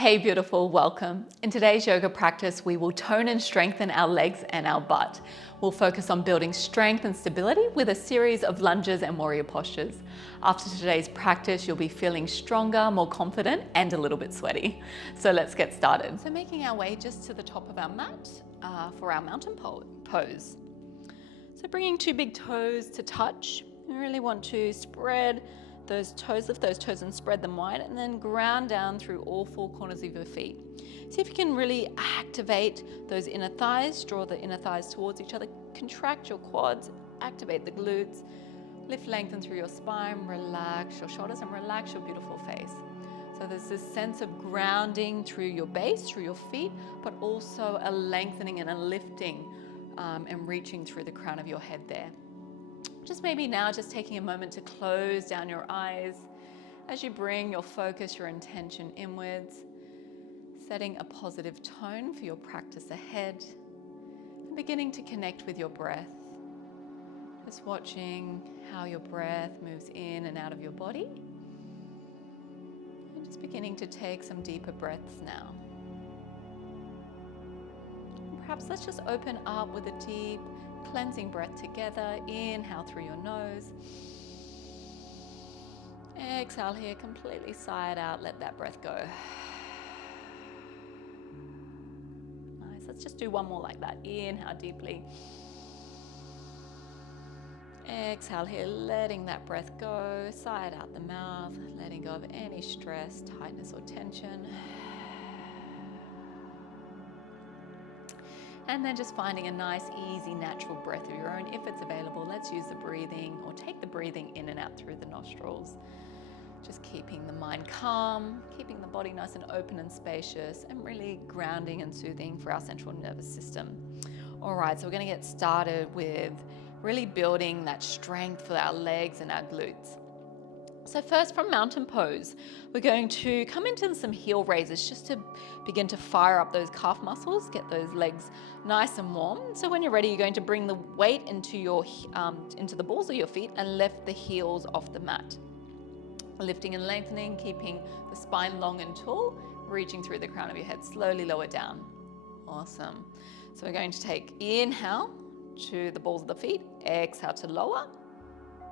Hey beautiful, welcome. In today's yoga practice, we will tone and strengthen our legs and our butt. We'll focus on building strength and stability with a series of lunges and warrior postures. After today's practice, you'll be feeling stronger, more confident, and a little bit sweaty. So let's get started. So making our way just to the top of our mat for our mountain pose. So bringing two big toes to touch. We really want to spread those toes, lift those toes and spread them wide, and then ground down through all four corners of your feet. See if you can really activate those inner thighs, draw the inner thighs towards each other, contract your quads, activate the glutes, lift, lengthen through your spine, relax your shoulders and relax your beautiful face. So there's this sense of grounding through your base, through your feet, but also a lengthening and a lifting and reaching through the crown of your head there. Just maybe now just taking a moment to close down your eyes as you bring your focus, your intention inwards, setting a positive tone for your practice ahead and beginning to connect with your breath. Just watching how your breath moves in and out of your body and just beginning to take some deeper breaths now. And perhaps let's just open up with a deep cleansing breath together. Inhale through your nose. Exhale here, completely sigh it out. Let that breath go. Nice. Let's just do one more like that. Inhale deeply. Exhale here, letting that breath go. Sigh it out the mouth, letting go of any stress, tightness, or tension. And then just finding a nice, easy, natural breath of your own. If it's available, let's use the breathing or take the breathing in and out through the nostrils. Just keeping the mind calm, keeping the body nice and open and spacious, and really grounding and soothing for our central nervous system. All right, so we're going to get started with really building that strength for our legs and our glutes. So first, from mountain pose, we're going to come into some heel raises just to begin to fire up those calf muscles, get those legs nice and warm. So when you're ready, you're going to bring the weight into the balls of your feet and lift the heels off the mat. Lifting and lengthening, keeping the spine long and tall, reaching through the crown of your head. Slowly lower down. Awesome. So we're going to take inhale to the balls of the feet, exhale to lower,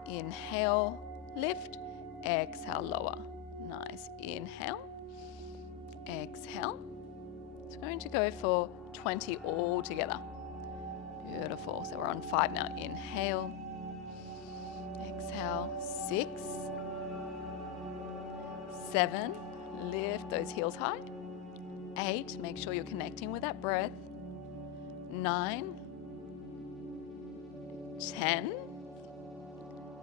inhale, lift, exhale, lower. Nice. Inhale, exhale. So we're going to go for 20 all together. Beautiful. So we're on 5 now. Inhale, exhale, 6, 7, lift those heels high. 8, make sure you're connecting with that breath. 9, 10,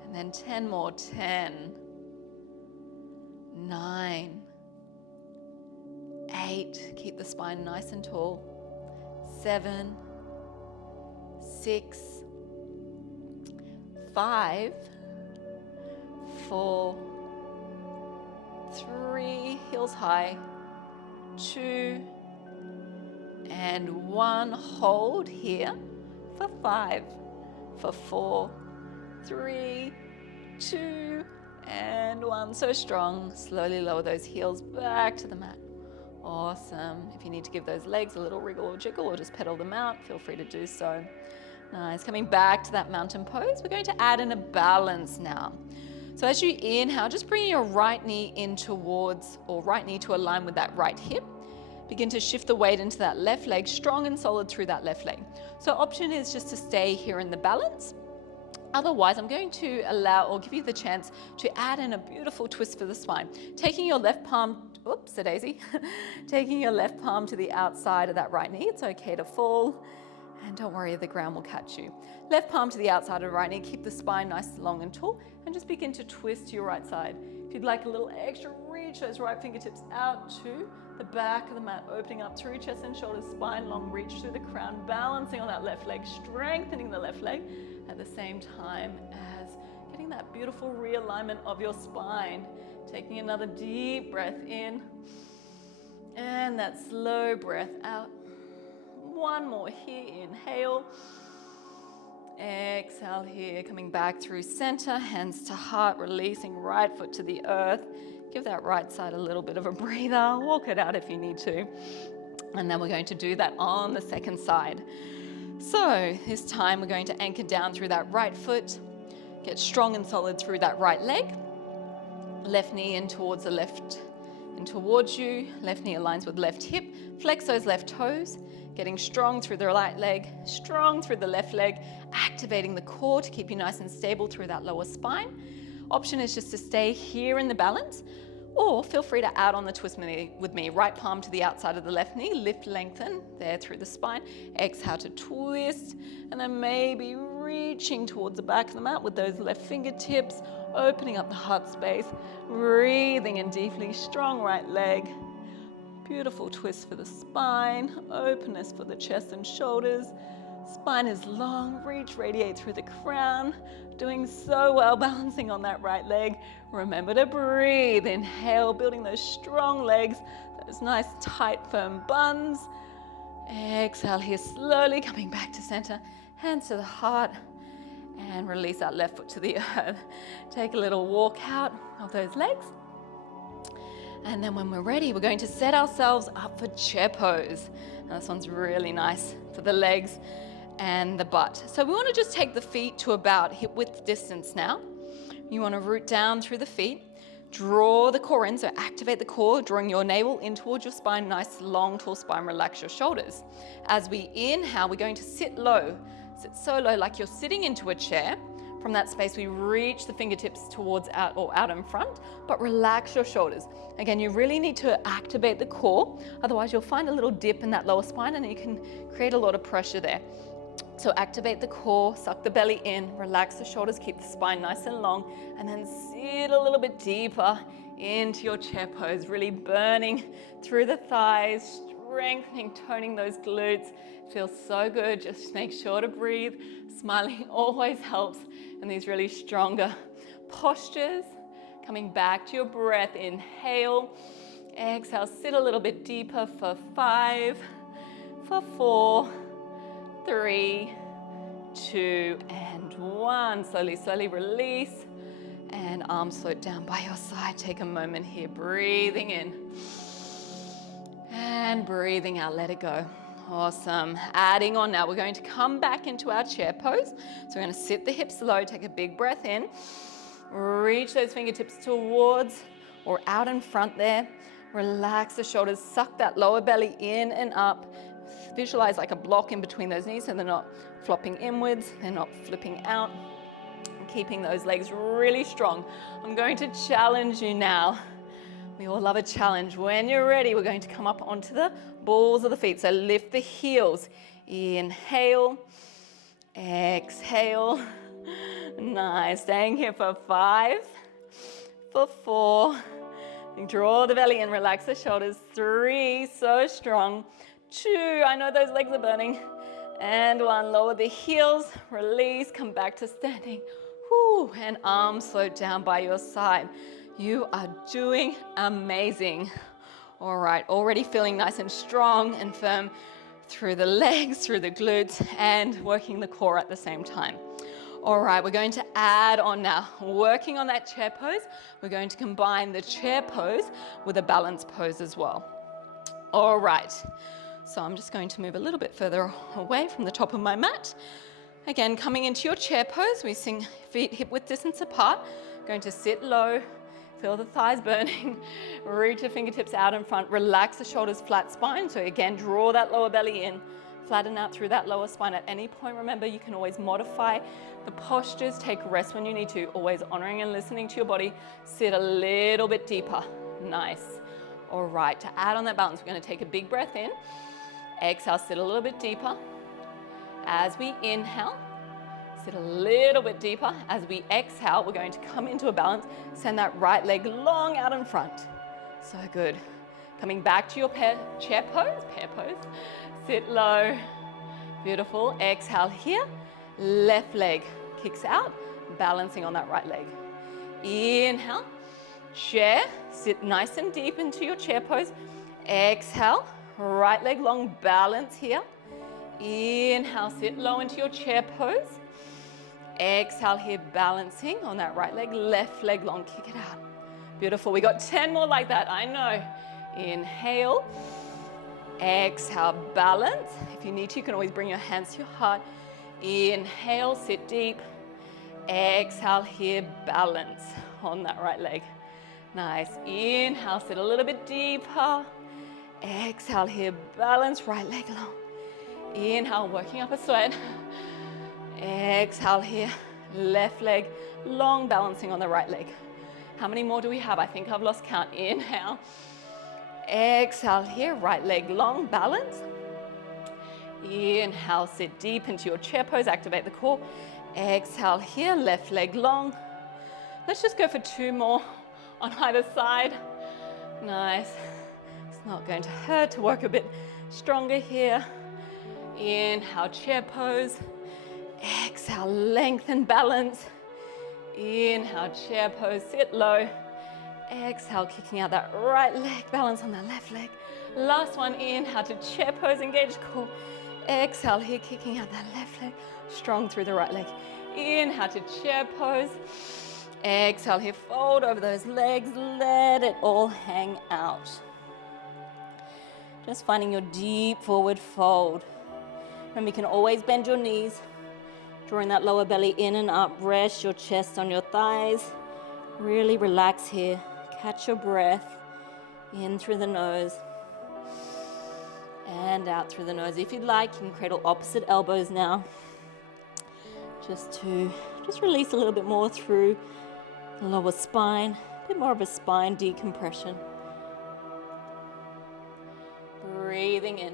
and then 10 more. 10, 9, 8, keep the spine nice and tall. 7, 6, 5, 4, 3, heels high, 2, and 1. Hold here for 5, for 4, 3, 2, and 1. So strong. Slowly lower those heels back to the mat. Awesome. If you need to give those legs a little wriggle or jiggle or just pedal them out, feel free to do so. Nice. Coming back to that mountain pose, we're going to add in a balance now. So as you inhale, just bring your right knee in towards, or right knee to align with that right hip. Begin to shift the weight into that left leg, strong and solid through that left leg. So option is just to stay here in the balance. Otherwise, I'm going to allow or give you the chance to add in a beautiful twist for the spine. Taking your left palm, oops, a daisy. Taking your left palm to the outside of that right knee. It's okay to fall. And don't worry, the ground will catch you. Left palm to the outside of the right knee. Keep the spine nice, long and tall. And just begin to twist to your right side. If you'd like a little extra, reach those right fingertips out to the back of the mat, opening up through chest and shoulders, spine long, reach through the crown, balancing on that left leg, strengthening the left leg at the same time as getting that beautiful realignment of your spine. Taking another deep breath in and that slow breath out. One more here, inhale. Exhale here, coming back through center, hands to heart, releasing right foot to the earth. Give that right side a little bit of a breather. Walk it out if you need to. And then we're going to do that on the second side. So this time we're going to anchor down through that right foot. Get strong and solid through that right leg. Left knee in towards the left and towards you. Left knee aligns with left hip. Flex those left toes. Getting strong through the right leg, strong through the left leg, activating the core to keep you nice and stable through that lower spine. Option is just to stay here in the balance, or feel free to add on the twist with me. Right palm to the outside of the left knee, lift, lengthen there through the spine. Exhale to twist, and then maybe reaching towards the back of the mat with those left fingertips, opening up the heart space, breathing in deeply, strong right leg. Beautiful twist for the spine, openness for the chest and shoulders. Spine is long, reach, radiate through the crown. Doing so well, balancing on that right leg. Remember to breathe, inhale, building those strong legs, those nice tight firm buns. Exhale here slowly, coming back to center, hands to the heart, and release that left foot to the earth. Take a little walk out of those legs. And then when we're ready, we're going to set ourselves up for chair pose. Now this one's really nice for the legs and the butt. So we want to just take the feet to about hip width distance now. You want to root down through the feet, draw the core in, so activate the core, drawing your navel in towards your spine, nice long tall spine, relax your shoulders. As we inhale, we're going to sit low. Sit so low like you're sitting into a chair. From that space, we reach the fingertips towards out in front, but relax your shoulders. Again, you really need to activate the core, otherwise you'll find a little dip in that lower spine and you can create a lot of pressure there. So activate the core, suck the belly in, relax the shoulders, keep the spine nice and long, and then sit a little bit deeper into your chair pose, really burning through the thighs, strengthening, toning those glutes. Feels so good. Just make sure to breathe. Smiling always helps in these really stronger postures. Coming back to your breath, inhale, exhale, sit a little bit deeper for 5, for 4, 3, 2, and 1. Slowly, slowly release, and arms float down by your side. Take a moment here, breathing in, and breathing out, let it go. Awesome. Adding on now, we're going to come back into our chair pose. So we're going to sit the hips low, take a big breath in, reach those fingertips towards or out in front there. Relax the shoulders, suck that lower belly in and up. Visualize like a block in between those knees so they're not flopping inwards, they're not flipping out. Keeping those legs really strong. I'm going to challenge you now. We all love a challenge. When you're ready, we're going to come up onto the balls of the feet. So lift the heels. Inhale, exhale. Nice. Staying here for 5, for 4. Draw the belly in, relax the shoulders. 3, so strong. 2, I know those legs are burning. And 1, lower the heels, release, come back to standing. Whew, and arms float down by your side. You are doing amazing. All right, already feeling nice and strong and firm through the legs, through the glutes, and working the core at the same time. All right, we're going to add on now. Working on that chair pose, we're going to combine the chair pose with a balance pose as well. All right, so I'm just going to move a little bit further away from the top of my mat. Again, coming into your chair pose, we sing feet hip width distance apart. Going to sit low. Feel the thighs burning, reach the fingertips out in front, relax the shoulders, flat spine. So again, draw that lower belly in, flatten out through that lower spine. At any point, remember, you can always modify the postures, take rest when you need to, always honoring and listening to your body. Sit a little bit deeper, nice. All right, to add on that balance, we're gonna take a big breath in, exhale, sit a little bit deeper. As we inhale, sit a little bit deeper. As we exhale, we're going to come into a balance. Send that right leg long out in front. So good. Coming back to your chair pose. Sit low. Beautiful. Exhale here. Left leg kicks out, balancing on that right leg. Inhale. Chair. Sit nice and deep into your chair pose. Exhale. Right leg long, balance here. Inhale, sit low into your chair pose. Exhale here, balancing on that right leg, left leg long, kick it out. Beautiful. We got 10 more like that, I know. Inhale. Exhale, balance. If you need to, you can always bring your hands to your heart. Inhale, sit deep. Exhale here, balance on that right leg. Nice. Inhale, sit a little bit deeper. Exhale here, balance, right leg long. Inhale, working up a sweat. Exhale here, left leg long, balancing on the right leg. How many more do we have? I think I've lost count. Inhale. Exhale here, right leg long, balance. Inhale, sit deep into your chair pose, activate the core. Exhale here, left leg long. Let's just go for 2 more on either side. Nice. It's not going to hurt to work a bit stronger here. Inhale, chair pose. Exhale, lengthen, balance. Inhale, chair pose, sit low. Exhale, kicking out that right leg, balance on that left leg. Last one, inhale to chair pose, engage core. Exhale here, kicking out that left leg, strong through the right leg. Inhale to chair pose. Exhale here, fold over those legs, let it all hang out. Just finding your deep forward fold. Remember, you can always bend your knees, drawing that lower belly in and up, rest your chest on your thighs. Really relax here. Catch your breath in through the nose and out through the nose. If you'd like, you can cradle opposite elbows now. Just release a little bit more through the lower spine, a bit more of a spine decompression. Breathing in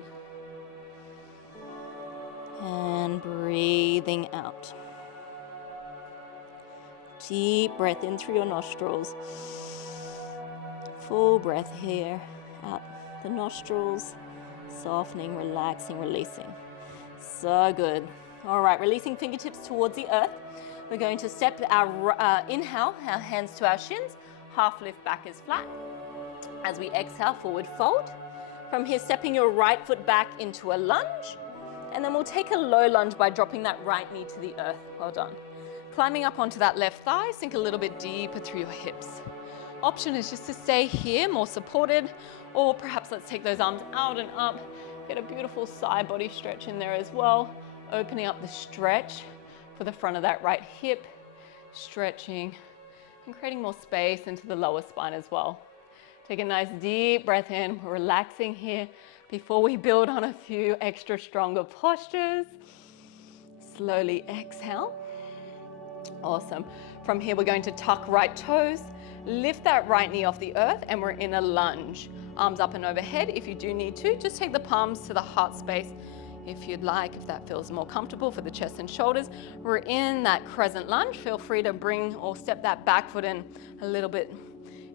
and breathing out. Deep breath in through your nostrils. Full breath here, out the nostrils, softening, relaxing, releasing. So good. All right, releasing fingertips towards the earth. We're going to step our inhale, our hands to our shins, half lift back is flat. As we exhale, forward fold. From here, stepping your right foot back into a lunge. And then we'll take a low lunge by dropping that right knee to the earth. Well done. Climbing up onto that left thigh, sink a little bit deeper through your hips. Option is just to stay here, more supported, or perhaps let's take those arms out and up. Get a beautiful side body stretch in there as well. Opening up the stretch for the front of that right hip, stretching and creating more space into the lower spine as well. Take a nice deep breath in, we're relaxing here before we build on a few extra stronger postures. Slowly exhale. Awesome. From here, we're going to tuck right toes, lift that right knee off the earth, and we're in a lunge. Arms up and overhead. If you do need to, just take the palms to the heart space if you'd like, if that feels more comfortable for the chest and shoulders. We're in that crescent lunge. Feel free to bring or step that back foot in a little bit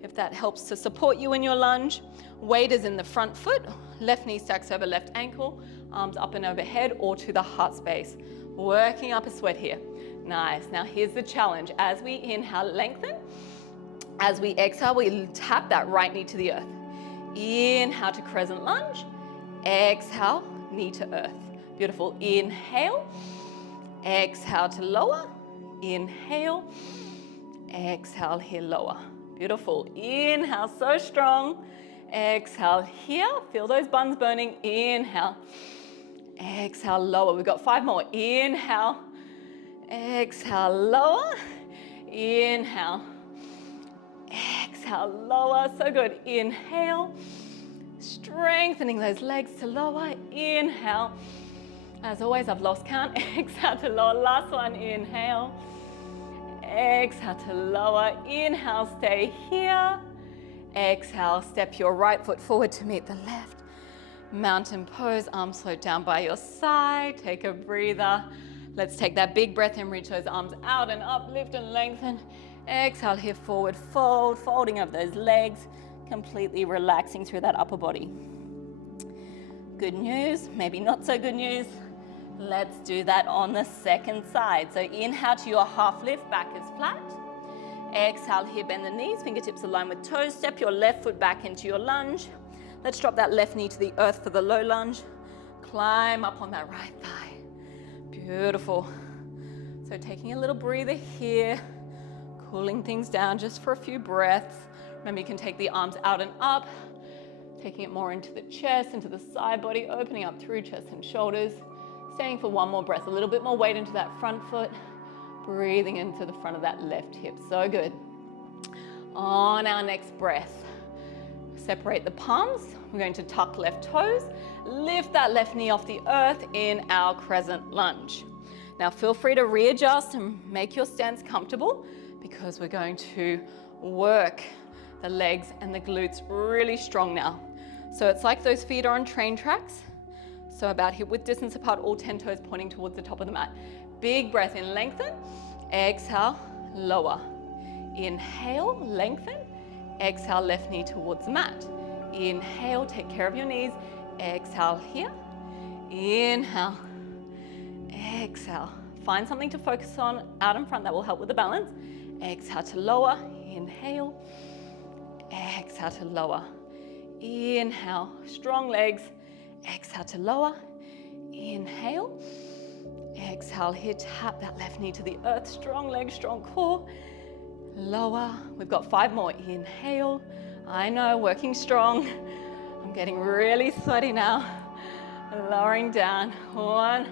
if that helps to support you in your lunge. Weight is in the front foot. Left knee stacks over left ankle. Arms up and overhead or to the heart space. Working up a sweat here. Nice. Now here's the challenge. As we inhale, lengthen. As we exhale, we tap that right knee to the earth. Inhale to crescent lunge. Exhale, knee to earth. Beautiful. Inhale. Exhale to lower. Inhale. Exhale here, lower. Beautiful. Inhale, so strong. Exhale here. Feel those buns burning. Inhale. Exhale, lower. We've got 5 more. Inhale. Exhale, lower. Inhale. Exhale, lower. So good. Inhale. Strengthening those legs to lower. Inhale. As always, I've lost count. Exhale to lower. Last one. Inhale. Exhale to lower. Inhale, stay here. Exhale, step your right foot forward to meet the left. Mountain pose, arms float down by your side. Take a breather. Let's take that big breath and reach those arms out and up, lift and lengthen. Exhale here, forward fold, folding up those legs, completely relaxing through that upper body. Good news, maybe not so good news. Let's do that on the second side. So inhale to your half lift, back is flat. Exhale here, bend the knees, fingertips align with toes. Step your left foot back into your lunge. Let's drop that left knee to the earth for the low lunge. Climb up on that right thigh. Beautiful. So taking a little breather here, cooling things down just for a few breaths. Remember, you can take the arms out and up, taking it more into the chest, into the side body, opening up through chest and shoulders. Staying for one more breath, a little bit more weight into that front foot, breathing into the front of that left hip. So good. On our next breath, separate the palms. We're going to tuck left toes, lift that left knee off the earth in our crescent lunge. Now feel free to readjust and make your stance comfortable because we're going to work the legs and the glutes really strong now. So it's like those feet are on train tracks. So about hip width distance apart, all 10 toes pointing towards the top of the mat. Big breath in, lengthen. Exhale, lower. Inhale, lengthen. Exhale, left knee towards the mat. Inhale, take care of your knees. Exhale here. Inhale. Exhale. Find something to focus on out in front that will help with the balance. Exhale to lower. Inhale. Exhale to lower. Inhale. Strong legs. Exhale to lower. Inhale. Exhale here. Tap that left knee to the earth. Strong legs, strong core. Lower. We've got 5 more. Inhale. I know, working strong. I'm getting really sweaty now. Lowering down. 1.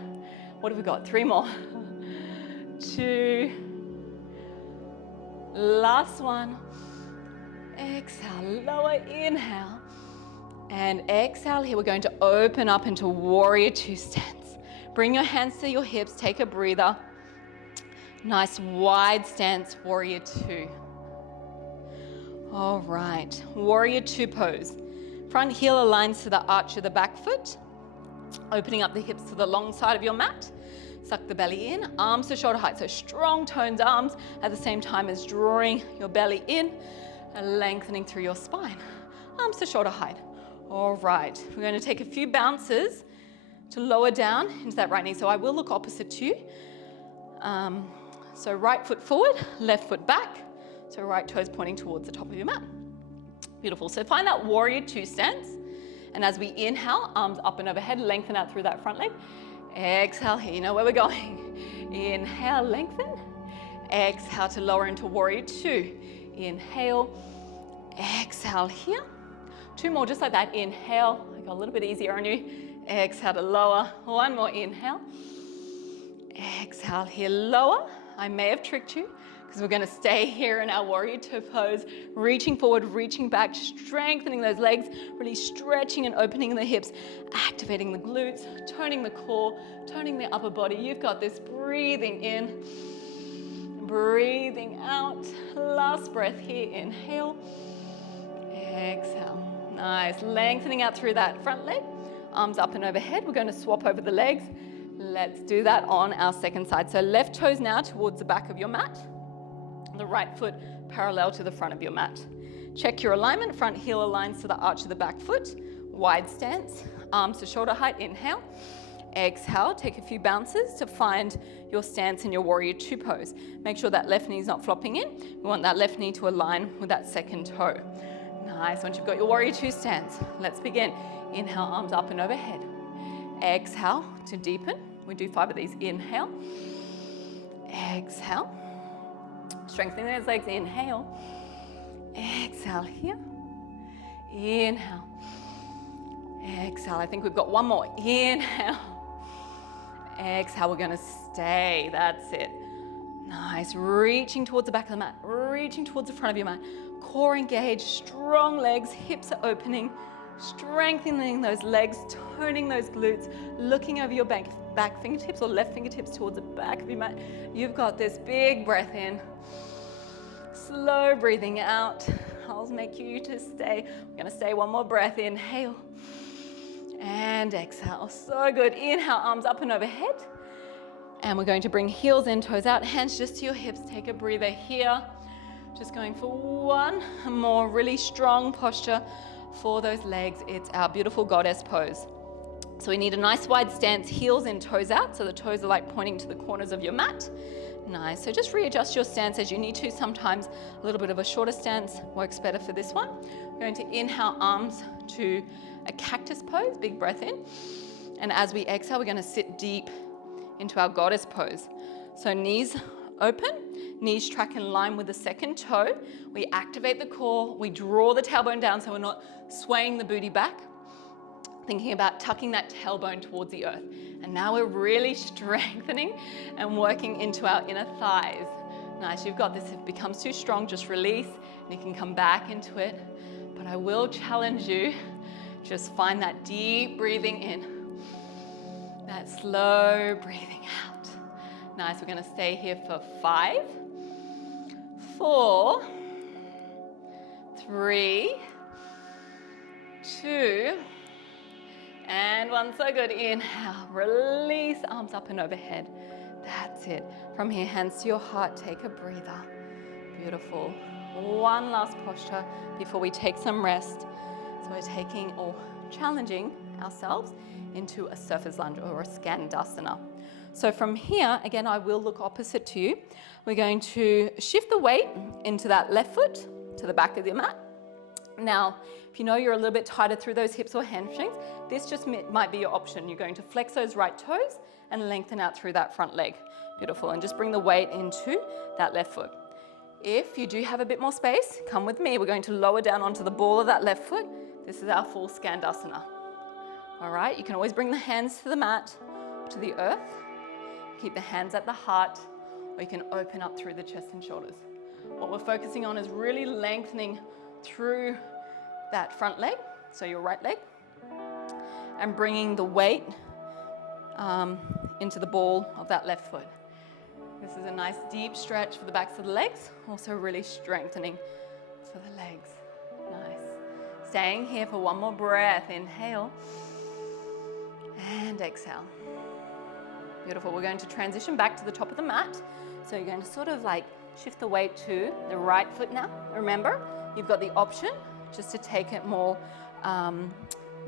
What have we got? 3 more. 2. Last one. Exhale. Lower. Inhale. And exhale here. We're going to open up into warrior 2 stance. Bring your hands to your hips. Take a breather. Nice wide stance, warrior 2. All right, warrior 2 pose. Front heel aligns to the arch of the back foot. Opening up the hips to the long side of your mat. Suck the belly in, arms to shoulder height. So strong toned arms at the same time as drawing your belly in and lengthening through your spine. Arms to shoulder height. All right, we're going to take a few bounces to lower down into that right knee. So I will look opposite to you. So right foot forward, left foot back. So right toes pointing towards the top of your mat. Beautiful. So find that warrior 2 stance. And as we inhale, arms up and overhead, lengthen out through that front leg. Exhale here, you know where we're going. Inhale, lengthen. Exhale to lower into warrior 2. Inhale, exhale here. 2 more, just like that. Inhale, I got a little bit easier on you. Exhale to lower. 1 more, inhale. Exhale here, lower. I may have tricked you because we're going to stay here in our warrior 2 pose, reaching forward, reaching back, strengthening those legs, really stretching and opening the hips, activating the glutes, toning the core, toning the upper body. You've got this. Breathing in, breathing out. Last breath here. Inhale, exhale. Nice. Lengthening out through that front leg. Arms up and overhead. We're going to swap over the legs. Let's do that on our second side. So left toes now towards the back of your mat. The right foot parallel to the front of your mat. Check your alignment. Front heel aligns to the arch of the back foot. Wide stance. Arms to shoulder height. Inhale. Exhale. Take a few bounces to find your stance in your warrior 2 pose. Make sure that left knee is not flopping in. We want that left knee to align with that second toe. Nice. Once you've got your warrior 2 stance, let's begin. Inhale, arms up and overhead. Exhale to deepen. We do 5 of these. Inhale. Exhale. Strengthening those legs. Inhale. Exhale here. Inhale. Exhale. I think we've got 1 more. Inhale. Exhale. We're going to stay. That's it. Nice. Reaching towards the back of the mat. Reaching towards the front of your mat. Core engaged. Strong legs. Hips are opening. Strengthening those legs, toning those glutes, looking over your back fingertips or left fingertips towards the back of your mat. You've got this. Big breath in. Slow breathing out. I'll make you to stay. We're going to stay 1 more breath. Inhale and exhale. So good. Inhale, arms up and overhead. And we're going to bring heels in, toes out, hands just to your hips. Take a breather here. Just going for 1 more really strong posture for those legs. It's our beautiful goddess pose. So we need a nice wide stance, heels in, toes out, so the toes are like pointing to the corners of your mat. Nice. So just readjust your stance as you need to. Sometimes a little bit of a shorter stance works better for this one. We're going to inhale, arms to a cactus pose. Big breath in. And as we exhale, we're going to sit deep into our goddess pose. So knees open, knees track in line with the second toe. We activate the core, we draw the tailbone down so we're not swaying the booty back. Thinking about tucking that tailbone towards the earth. And now we're really strengthening and working into our inner thighs. Nice, you've got this. If it becomes too strong, just release and you can come back into it. But I will challenge you, just find that deep breathing in, that slow breathing out. Nice, we're gonna stay here for 5, 4, 3, 2, and 1. So good. Inhale, release, arms up and overhead. That's it. From here, hands to your heart, take a breather. Beautiful. One last posture before we take some rest. So we're taking or challenging ourselves into a surface lunge or a Skandasana. So from here, again, I will look opposite to you. We're going to shift the weight into that left foot to the back of the mat. Now, if you know you're a little bit tighter through those hips or hamstrings, this just might be your option. You're going to flex those right toes and lengthen out through that front leg. Beautiful. And just bring the weight into that left foot. If you do have a bit more space, come with me. We're going to lower down onto the ball of that left foot. This is our full Skandasana. All right, you can always bring the hands to the mat, to the earth. Keep the hands at the heart, or you can open up through the chest and shoulders. What we're focusing on is really lengthening through that front leg, so your right leg, and bringing the weight into the ball of that left foot. This is a nice deep stretch for the backs of the legs, also really strengthening for the legs. Nice. Staying here for one more breath. Inhale and exhale. Beautiful. We're going to transition back to the top of the mat. So you're going to sort of like shift the weight to the right foot now. Remember, you've got the option just to take it more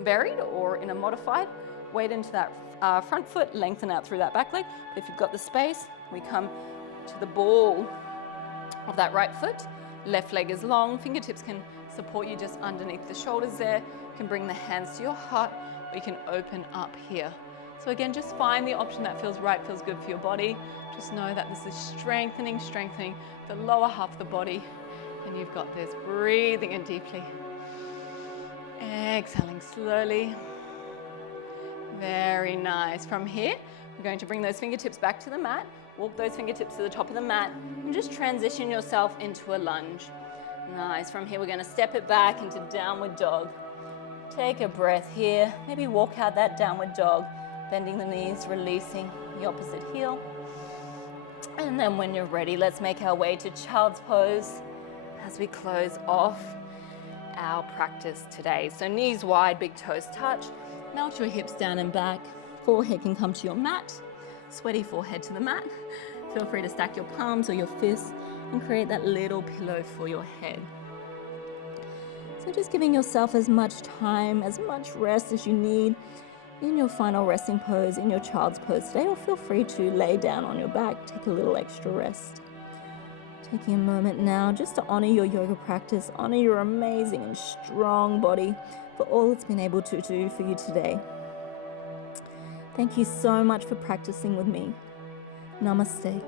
varied or in a modified. Weight into that front foot, lengthen out through that back leg. But if you've got the space, we come to the ball of that right foot. Left leg is long. Fingertips can support you just underneath the shoulders there. You can bring the hands to your heart, or you can open up here. So again, just find the option that feels right, feels good for your body. Just know that this is strengthening the lower half of the body. And you've got this. Breathing in deeply. Exhaling slowly. Very nice. From here, we're going to bring those fingertips back to the mat. Walk those fingertips to the top of the mat and just transition yourself into a lunge. Nice. From here, we're going to step it back into downward dog. Take a breath here. Maybe walk out that downward dog, bending the knees, releasing the opposite heel. And then when you're ready, let's make our way to child's pose as we close off our practice today. So knees wide, big toes touch. Melt your hips down and back. Forehead can come to your mat. Sweaty forehead to the mat. Feel free to stack your palms or your fists and create that little pillow for your head. So just giving yourself as much time, as much rest as you need in your final resting pose, in your child's pose today, or feel free to lay down on your back, take a little extra rest. Taking a moment now just to honor your yoga practice, honor your amazing and strong body for all it's been able to do for you today. Thank you so much for practicing with me. Namaste.